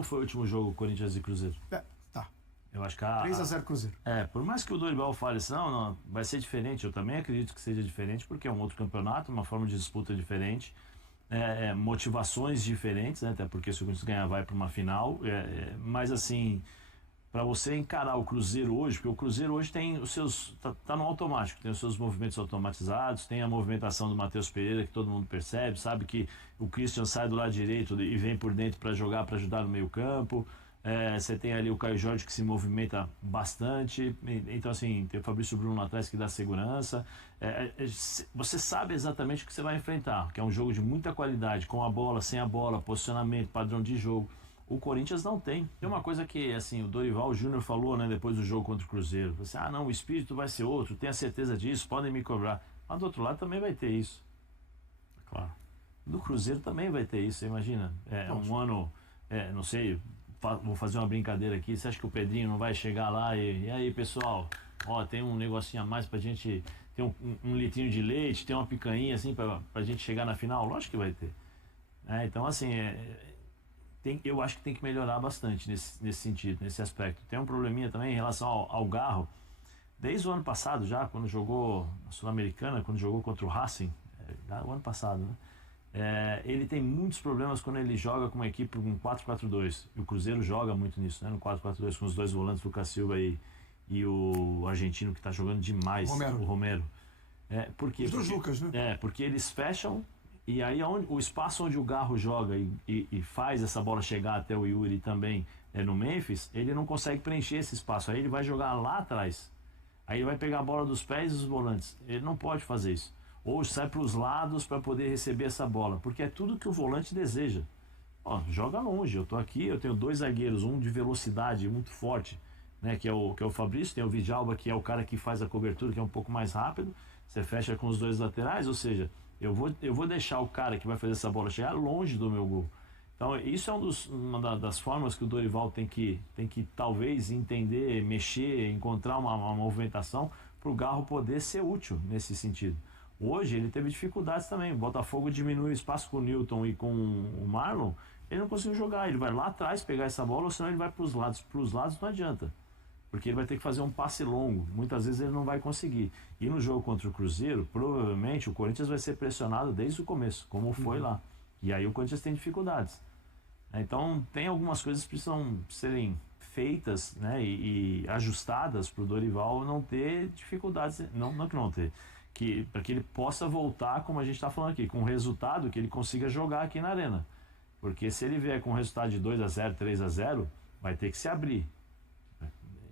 como foi o último jogo, Corinthians e Cruzeiro? Tá. Eu acho que 3-0 Cruzeiro. Por mais que o Dorival fale assim, não, vai ser diferente, eu também acredito que seja diferente, porque é um outro campeonato, uma forma de disputa diferente, motivações diferentes, né? Até porque se o Corinthians ganhar vai para uma final, mas assim, para você encarar o Cruzeiro hoje, porque o Cruzeiro hoje tem os seus, tá no automático, tem os seus movimentos automatizados, tem a movimentação do Matheus Pereira que todo mundo percebe, sabe que o Christian sai do lado direito e vem por dentro para jogar, para ajudar no meio campo. Você tem ali o Caio Jorge que se movimenta bastante, então assim, tem o Fabrício Bruno lá atrás que dá segurança. Você sabe exatamente o que você vai enfrentar, que é um jogo de muita qualidade, com a bola, sem a bola, posicionamento, padrão de jogo. O Corinthians não tem. Tem uma coisa que assim, o Dorival Júnior falou, né, depois do jogo contra o Cruzeiro, assim, não, o espírito vai ser outro, tenha certeza disso, podem me cobrar. Mas do outro lado também vai ter isso. Claro. Do Cruzeiro também vai ter isso, você imagina? Um ano, não sei, vou fazer uma brincadeira aqui, você acha que o Pedrinho não vai chegar lá e aí, pessoal, tem um negocinho a mais pra gente, tem um litrinho de leite, tem uma picanha assim pra gente chegar na final? Lógico que vai ter. Então assim, eu acho que tem que melhorar bastante nesse sentido, nesse aspecto. Tem um probleminha também em relação ao Garro, desde o ano passado já, quando jogou na Sul-Americana, quando jogou contra o Racing, o ano passado, né? Ele tem muitos problemas quando ele joga com uma equipe com 4-4-2, e o Cruzeiro joga muito nisso, né? No 4-4-2 com os dois volantes, Lucas Silva e o argentino que está jogando demais, o Romero. Por quê? Os dois Lucas, né? Porque eles fecham, e aí o espaço onde o Garro joga e faz essa bola chegar até o Yuri também no Memphis, ele não consegue preencher esse espaço, aí ele vai jogar lá atrás, aí ele vai pegar a bola dos pés dos volantes, ele não pode fazer isso. Ou sai para os lados para poder receber essa bola, porque é tudo que o volante deseja. Joga longe, eu tô aqui, eu tenho dois zagueiros, um de velocidade muito forte, né, que é o Fabrício, tem o Vidalba, que é o cara que faz a cobertura, que é um pouco mais rápido, você fecha com os dois laterais, ou seja, eu vou deixar o cara que vai fazer essa bola chegar longe do meu gol. Então isso é uma das formas que o Dorival tem que talvez entender, mexer, encontrar uma movimentação para o Garro poder ser útil nesse sentido. Hoje ele teve dificuldades também. O Botafogo diminui o espaço com o Newton e com o Marlon. Ele não conseguiu jogar. Ele vai lá atrás pegar essa bola, ou senão ele vai para os lados. Para os lados não adianta, porque ele vai ter que fazer um passe longo. Muitas vezes ele não vai conseguir. E no jogo contra o Cruzeiro, provavelmente o Corinthians vai ser pressionado desde o começo, como foi lá. E aí o Corinthians tem dificuldades. Então tem algumas coisas que precisam serem feitas, né, e ajustadas para o Dorival não ter dificuldades. Não que não ter. Para que ele possa voltar, como a gente está falando aqui, com um resultado que ele consiga jogar aqui na arena, porque se ele vier com um resultado de 2-0, 3-0, vai ter que se abrir,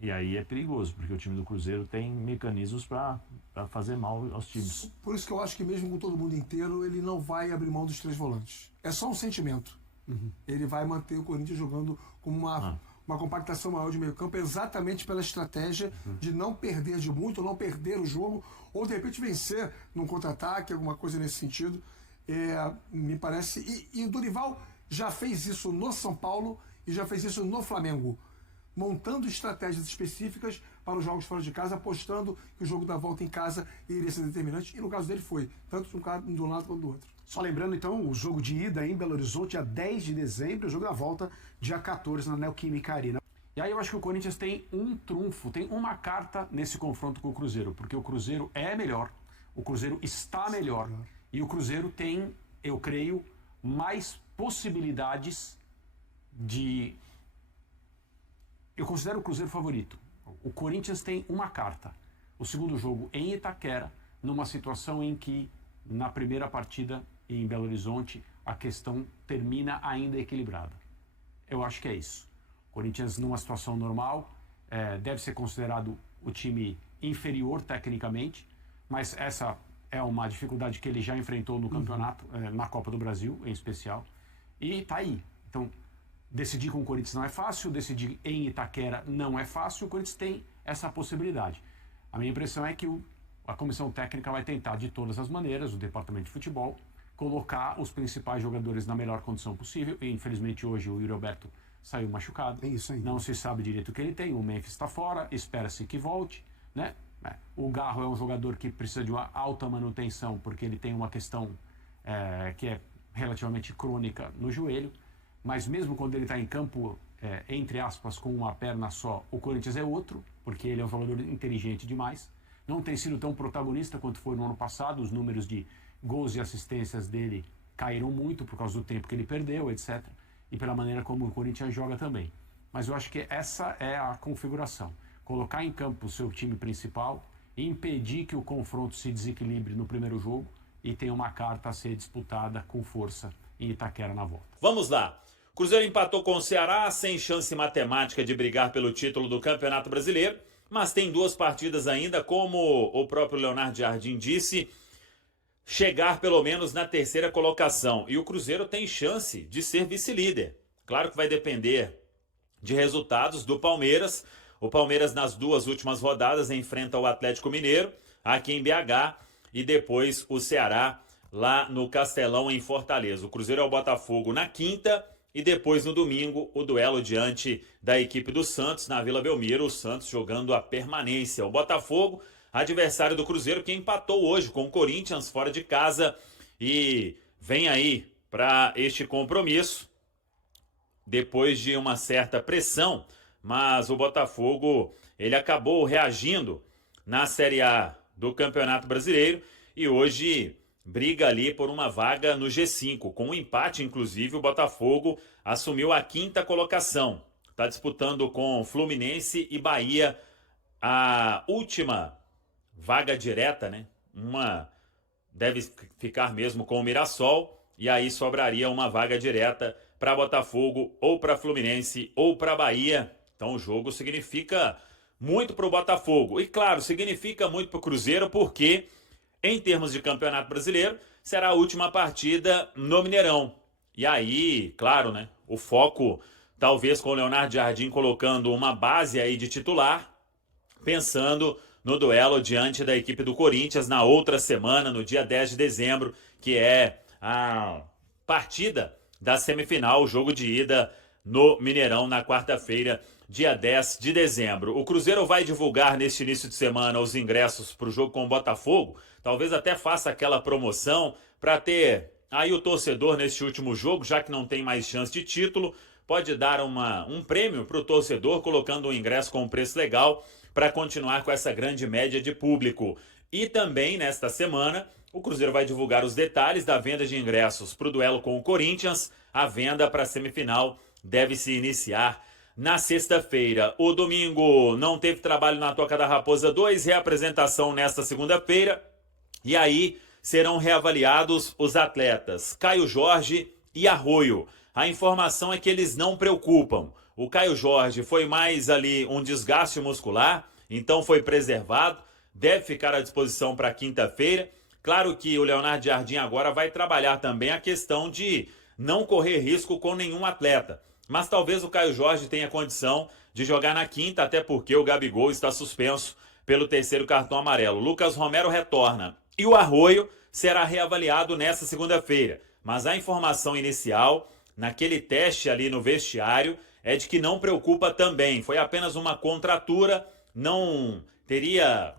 e aí é perigoso, porque o time do Cruzeiro tem mecanismos para fazer mal aos times. Por isso que eu acho que mesmo com todo mundo inteiro, ele não vai abrir mão dos três volantes. É só um sentimento. Ele vai manter o Corinthians jogando com uma compactação maior de meio campo, exatamente pela estratégia de não perder de muito, não perder o jogo, ou de repente vencer num contra-ataque, alguma coisa nesse sentido. Me parece. E o Dorival já fez isso no São Paulo e já fez isso no Flamengo, montando estratégias específicas para os jogos fora de casa, apostando que o jogo da volta em casa iria ser determinante, e no caso dele foi, tanto de um lado quanto do outro. Só lembrando então, o jogo de ida em Belo Horizonte, dia 10 de dezembro, o jogo da volta, dia 14 na Neoquímica Arena. E aí eu acho que o Corinthians tem um trunfo, tem uma carta nesse confronto com o Cruzeiro, porque o Cruzeiro é melhor, o Cruzeiro está melhor, e o Cruzeiro tem, eu creio, mais possibilidades de... Eu considero o Cruzeiro favorito. O Corinthians tem uma carta. O segundo jogo em Itaquera, numa situação em que, na primeira partida em Belo Horizonte, a questão termina ainda equilibrada. Eu acho que é isso. O Corinthians, numa situação normal, deve ser considerado o time inferior tecnicamente, mas essa é uma dificuldade que ele já enfrentou no campeonato, na Copa do Brasil em especial, e tá aí. Então, decidir com o Corinthians não é fácil, decidir em Itaquera não é fácil, o Corinthians tem essa possibilidade. A minha impressão é que a comissão técnica vai tentar de todas as maneiras, o departamento de futebol, colocar os principais jogadores na melhor condição possível. E, infelizmente hoje o Yuri Alberto saiu machucado, É isso aí. não se sabe direito o que ele tem, o Memphis está fora, espera-se que volte, né? O Garro é um jogador que precisa de uma alta manutenção, porque ele tem uma questão que é relativamente crônica no joelho, mas mesmo quando ele está em campo, entre aspas, com uma perna só, o Corinthians é outro, porque ele é um jogador inteligente demais. Não tem sido tão protagonista quanto foi no ano passado, os números de gols e assistências dele caíram muito por causa do tempo que ele perdeu, etc. E pela maneira como o Corinthians joga também. Mas eu acho que essa é a configuração. Colocar em campo o seu time principal, impedir que o confronto se desequilibre no primeiro jogo e tenha uma carta a ser disputada com força em Itaquera na volta. Vamos lá. Cruzeiro empatou com o Ceará, sem chance matemática de brigar pelo título do Campeonato Brasileiro, mas tem 2 partidas ainda, como o próprio Leonardo Jardim disse, chegar pelo menos na 3ª colocação. E o Cruzeiro tem chance de ser vice-líder. Claro que vai depender de resultados do Palmeiras. O Palmeiras nas 2 últimas rodadas enfrenta o Atlético Mineiro, aqui em BH, e depois o Ceará lá no Castelão, em Fortaleza. O Cruzeiro é o Botafogo na 5ª, e depois no domingo o duelo diante da equipe do Santos na Vila Belmiro, o Santos jogando a permanência. O Botafogo, adversário do Cruzeiro, que empatou hoje com o Corinthians fora de casa e vem aí para este compromisso depois de uma certa pressão, mas o Botafogo ele acabou reagindo na Série A do Campeonato Brasileiro e hoje briga ali por uma vaga no G5. Com um empate, inclusive, o Botafogo assumiu a 5ª colocação. Está disputando com Fluminense e Bahia a última vaga direta, né? Uma deve ficar mesmo com o Mirassol e aí sobraria uma vaga direta para Botafogo ou para Fluminense ou para Bahia. Então o jogo significa muito para o Botafogo. E claro, significa muito para o Cruzeiro porque, em termos de Campeonato Brasileiro, será a última partida no Mineirão. E aí, claro, né? O foco, talvez com o Leonardo Jardim colocando uma base aí de titular, pensando no duelo diante da equipe do Corinthians na outra semana, no dia 10 de dezembro, que é a partida da semifinal, o jogo de ida no Mineirão na quarta-feira, dia 10 de dezembro. O Cruzeiro vai divulgar neste início de semana os ingressos para o jogo com o Botafogo, talvez até faça aquela promoção para ter aí o torcedor neste último jogo, já que não tem mais chance de título, pode dar um prêmio para o torcedor, colocando um ingresso com um preço legal para continuar com essa grande média de público. E também, nesta semana, o Cruzeiro vai divulgar os detalhes da venda de ingressos para o duelo com o Corinthians. A venda para a semifinal deve se iniciar na sexta-feira. O domingo não teve trabalho na Toca da Raposa 2, reapresentação nesta segunda-feira. E aí serão reavaliados os atletas Caio Jorge e Arroio. A informação é que eles não preocupam. O Caio Jorge foi mais ali um desgaste muscular, então foi preservado, deve ficar à disposição para quinta-feira. Claro que o Leonardo Jardim agora vai trabalhar também a questão de não correr risco com nenhum atleta. Mas talvez o Caio Jorge tenha condição de jogar na quinta, até porque o Gabigol está suspenso pelo 3º cartão amarelo. Lucas Romero retorna e o Arroio será reavaliado nesta segunda-feira. Mas a informação inicial, naquele teste ali no vestiário, é de que não preocupa também. Foi apenas uma contratura, não teria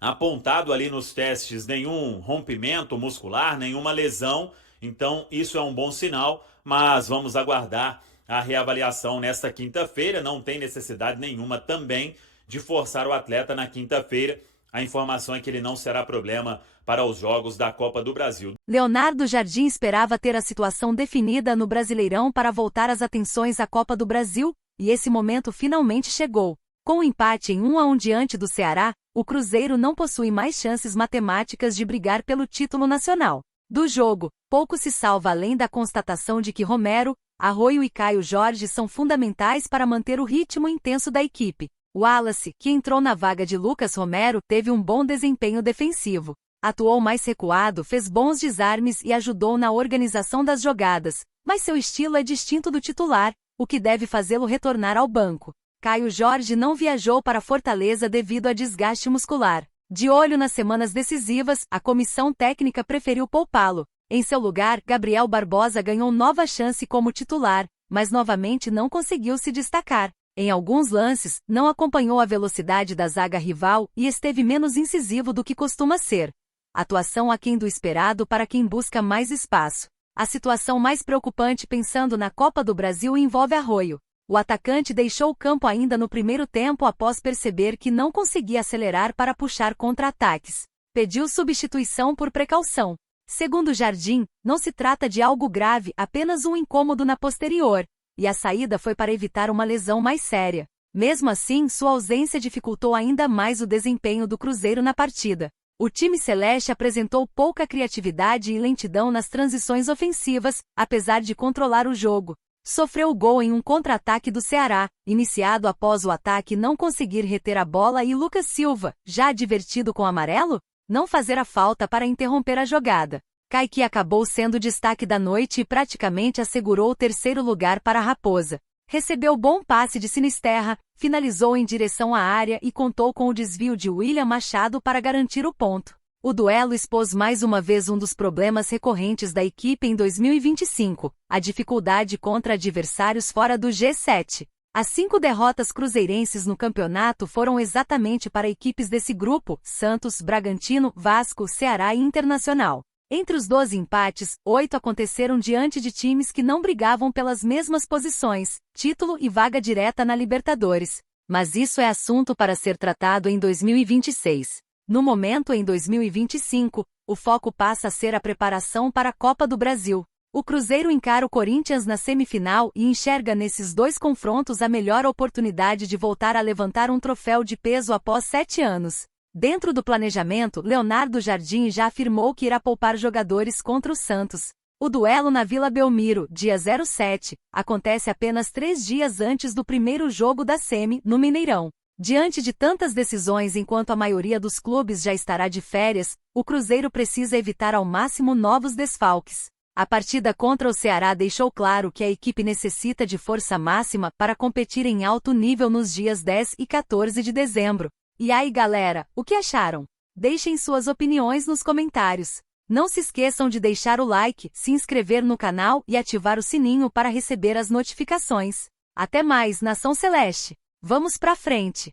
apontado ali nos testes nenhum rompimento muscular, nenhuma lesão. Então isso é um bom sinal, mas vamos aguardar a reavaliação nesta quinta-feira. Não tem necessidade nenhuma também de forçar o atleta na quinta-feira. A informação é que ele não será problema para os jogos da Copa do Brasil. Leonardo Jardim esperava ter a situação definida no Brasileirão para voltar as atenções à Copa do Brasil, e esse momento finalmente chegou. Com o empate em 1-1 diante do Ceará, o Cruzeiro não possui mais chances matemáticas de brigar pelo título nacional. Do jogo, pouco se salva além da constatação de que Romero, Arroio e Caio Jorge são fundamentais para manter o ritmo intenso da equipe. Wallace, que entrou na vaga de Lucas Romero, teve um bom desempenho defensivo. Atuou mais recuado, fez bons desarmes e ajudou na organização das jogadas, mas seu estilo é distinto do titular, o que deve fazê-lo retornar ao banco. Caio Jorge não viajou para Fortaleza devido a desgaste muscular. De olho nas semanas decisivas, a comissão técnica preferiu poupá-lo. Em seu lugar, Gabriel Barbosa ganhou nova chance como titular, mas novamente não conseguiu se destacar. Em alguns lances, não acompanhou a velocidade da zaga rival e esteve menos incisivo do que costuma ser. Atuação aquém do esperado para quem busca mais espaço. A situação mais preocupante pensando na Copa do Brasil envolve Arroio. O atacante deixou o campo ainda no primeiro tempo após perceber que não conseguia acelerar para puxar contra-ataques. Pediu substituição por precaução. Segundo Jardim, não se trata de algo grave, apenas um incômodo na posterior, e a saída foi para evitar uma lesão mais séria. Mesmo assim, sua ausência dificultou ainda mais o desempenho do Cruzeiro na partida. O time celeste apresentou pouca criatividade e lentidão nas transições ofensivas, apesar de controlar o jogo. Sofreu o gol em um contra-ataque do Ceará, iniciado após o ataque não conseguir reter a bola e Lucas Silva, já advertido com amarelo, não fazer a falta para interromper a jogada. Kaique acabou sendo o destaque da noite e praticamente assegurou o terceiro lugar para a Raposa. Recebeu bom passe de Sinisterra, finalizou em direção à área e contou com o desvio de William Machado para garantir o ponto. O duelo expôs mais uma vez um dos problemas recorrentes da equipe em 2025, a dificuldade contra adversários fora do G7. As 5 derrotas cruzeirenses no campeonato foram exatamente para equipes desse grupo: Santos, Bragantino, Vasco, Ceará e Internacional. Entre os 12 empates, 8 aconteceram diante de times que não brigavam pelas mesmas posições, título e vaga direta na Libertadores. Mas isso é assunto para ser tratado em 2026. No momento, em 2025, o foco passa a ser a preparação para a Copa do Brasil. O Cruzeiro encara o Corinthians na semifinal e enxerga nesses 2 confrontos a melhor oportunidade de voltar a levantar um troféu de peso após 7 anos. Dentro do planejamento, Leonardo Jardim já afirmou que irá poupar jogadores contra o Santos. O duelo na Vila Belmiro, dia 07, acontece apenas 3 dias antes do primeiro jogo da semi, no Mineirão. Diante de tantas decisões enquanto a maioria dos clubes já estará de férias, o Cruzeiro precisa evitar ao máximo novos desfalques. A partida contra o Ceará deixou claro que a equipe necessita de força máxima para competir em alto nível nos dias 10 e 14 de dezembro. E aí, galera, o que acharam? Deixem suas opiniões nos comentários. Não se esqueçam de deixar o like, se inscrever no canal e ativar o sininho para receber as notificações. Até mais, Nação Celeste! Vamos pra frente!